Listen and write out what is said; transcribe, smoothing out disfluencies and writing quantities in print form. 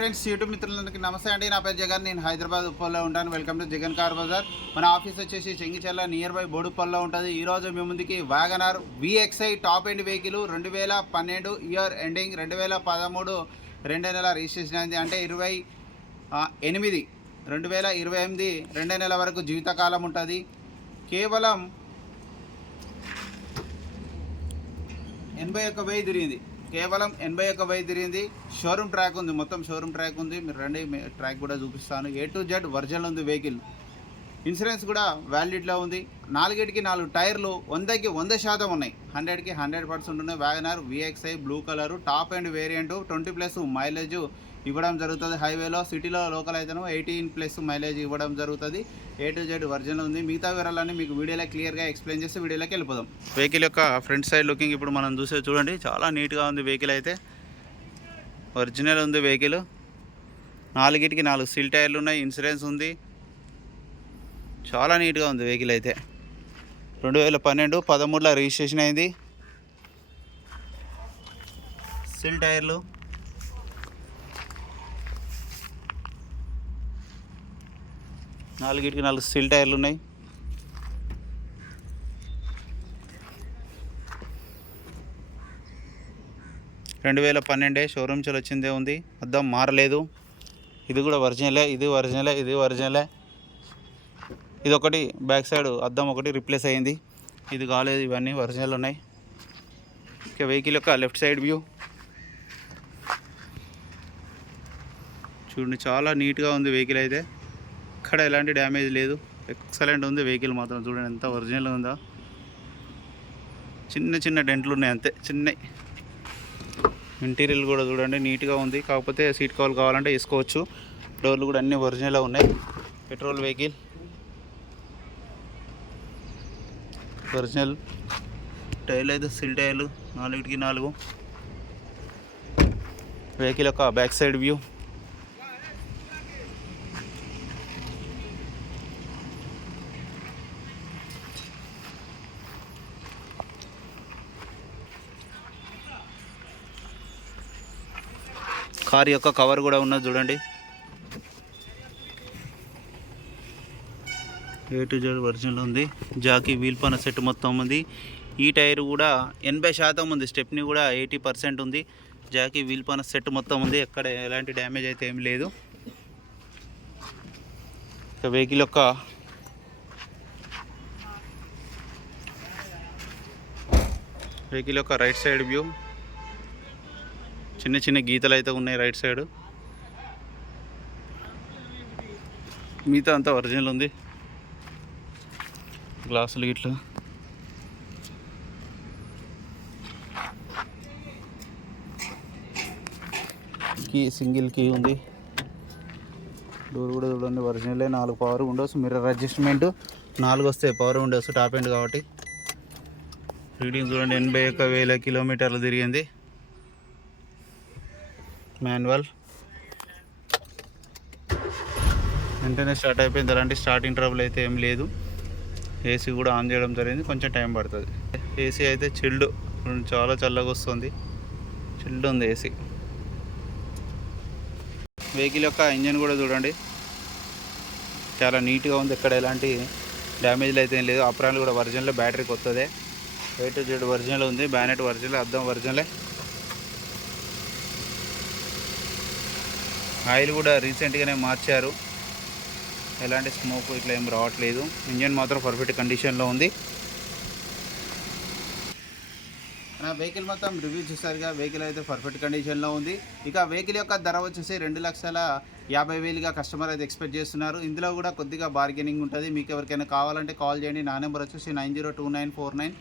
Friends YouTube మిత్రులందరికీ నమస్తే అండి. నా పేరు జగన్. నేను హైదరాబాద్ ఉప్పల్లో ఉంటాను. Welcome to Jagan car Bazar. మన ఆఫీస్ వచ్చేసి చెంగిచెర్ల నియర్ బై బోడుప్పల్లో ఉంటుంది. ఈరోజు మీ ముందుకి WagonR VXI top end vehicle 2012 year ending 2013 రెండో నెల రిజిస్ట్రేషన్ అయింది. అంటే 2028 రెండో నెల వరకు జీవితకాలం ఉంటుంది. కేవలం 81,000 తిరిగింది. కేవలం 81,000 తిరిగింది. షోరూమ్ ట్రాక్ ఉంది, మొత్తం షోరూమ్ ట్రాక్ ఉంది. మీరు రండి, ట్రాక్ కూడా చూపిస్తాను. A to Z ఒరిజినల్ ఉంది వెహికల్. ఇన్సూరెన్స్ కూడా వ్యాలిడిటీలో ఉంది. 4 టైర్లు 100కి 100% ఉన్నాయి. 100కి 100% ఉన్నాయి. WagonR VXI blue colour top and variant 20+ mileage ఇవ్వడం జరుగుతుంది. హైవేలో, సిటీలో లోకల్ అయితేనో 18+ మైలేజ్ ఇవ్వడం జరుగుతుంది. A to Z ఒరిజినల్ ఉంది. మిగతా వివరాలన్నీ మీకు వీడియోలో క్లియర్గా ఎక్స్ప్లెయిన్ చేసి వీడియోలోకి వెళ్ళిపోదాం. వెహికల్ యొక్క ఫ్రంట్ సైడ్ లుకింగ్ ఇప్పుడు మనం చూసే చూడండి, చాలా నీట్గా ఉంది వెహికల్. అయితే ఒరిజినల్ ఉంది వెహికల్. 4కి 4 సీల్ టైర్లు ఉన్నాయి. ఇన్సూరెన్స్ ఉంది. చాలా నీట్గా ఉంది వెహికల్. అయితే 2012-13లో రిజిస్ట్రేషన్ అయింది. సీల్ టైర్లు, 4కి 4 సీల్ టైర్లు ఉన్నాయి. రెండు 2012 షోరూమ్ నుంచి వచ్చిందే ఉంది. అద్దం మారలేదు. ఇది కూడా ఒరిజినలే. ఇది ఒరిజినలే. ఇది ఒకటి బ్యాక్ సైడ్ అద్దం ఒకటి రిప్లేస్ అయింది. ఇది కాలేదు. ఇవన్నీ ఒరిజినల్ ఉన్నాయి. ఇక వెహికల్ యొక్క లెఫ్ట్ సైడ్ వ్యూ చూడండి, చాలా నీట్గా ఉంది వెహికల్. అయితే ఇక్కడ ఎలాంటి డ్యామేజ్ లేదు. ఎక్సలెంట్ ఉంది వెహికల్ మాత్రం. చూడండి ఎంత ఒరిజినల్ ఉందో. చిన్న డెంట్లు ఉన్నాయి అంతే, చిన్నవి. ఇంటీరియర్ కూడా చూడండి నీట్గా ఉంది. కాకపోతే సీట్ కవర్ కావాలంటే వేసుకోవచ్చు. డోర్లు కూడా అన్నీ ఒరిజినల్గా ఉన్నాయి. పెట్రోల్ వెహికల్, ఒరిజినల్ టైర్లు అయితే సిల్ టైర్లు 4కి 4. వెహికల్ యొక్క బ్యాక్ సైడ్ వ్యూ కార్ యొక్క కవర్ కూడా ఉన్నది చూడండి. A to Z ఒరిజినల్ ఉంది. జాకీ వీల్ పైన సెట్ మొత్తం ఉంది. ఈ టైర్ కూడా 80% ఉంది. స్టెప్ని కూడా 80% ఉంది. జాకీ వీల్ పైన సెట్ మొత్తం ఉంది. ఎక్కడ ఎలాంటి డ్యామేజ్ అయితే ఏం లేదు. ఇక వెహికల్ యొక్క రైట్ సైడ్ వ్యూ చిన్న గీతలు అయితే ఉన్నాయి రైట్ సైడ్. మిగతా అంతా ఒరిజినల్ ఉంది. గ్లాసులు గిట్లా సింగిల్ కీ ఉంది. డోర్ కూడా చూడండి ఒరిజినలే. 4 పవర్ విండోస్, మిర్రర్ అడ్జస్ట్మెంట్ 4 వస్తాయి పవర్ విండోస్. టాప్ ఎండ్ కాబట్టి. రీడింగ్ చూడండి, 81,000 కిలోమీటర్లు తిరిగింది. మాన్యువల్ వెంటనే స్టార్ట్ అయిపోయింది. అలాంటి స్టార్టింగ్ ట్రబుల్ అయితే ఏం లేదు. ఏసీ కూడా ఆన్ చేయడం జరిగింది. కొంచెం టైం పడుతుంది. ఏసీ అయితే చిల్డ్, చాలా చల్లగా వస్తుంది. చిల్డ్ ఉంది ఏసీ. వెహికల్ యొక్క ఇంజన్ కూడా చూడండి, చాలా నీట్గా ఉంది. ఎక్కడ ఎలాంటి డ్యామేజ్లు అయితే ఏం లేదు. అప్రాన్లు కూడా ఒరిజినల్. బ్యాటరీ కొత్తదే. A to Z ఒరిజినల్ ఉంది. బ్యానెట్ ఒరిజినల్, అద్దం ఒరిజినలే. ఆయిల్ కూడా రీసెంట్గానే మార్చారు. ఎలాంటి స్మోక్ ఇట్లా ఏం రావట్లేదు. ఇంజన్ మాత్రం పర్ఫెక్ట్ కండిషన్లో ఉంది. నా వెహికల్ మొత్తం రివ్యూ చూసారుగా. వెహికల్ అయితే పర్ఫెక్ట్ కండిషన్లో ఉంది. ఇక వెహికల్ యొక్క ధర వచ్చేసి 2,50,000గా కస్టమర్ అయితే ఎక్స్పెక్ట్ చేస్తున్నారు. ఇందులో కూడా కొద్దిగా బార్గెనింగ్ ఉంటుంది. మీకు ఎవరికైనా కావాలంటే కాల్ చేయండి. నా నెంబర్ వచ్చేసి 9029496999.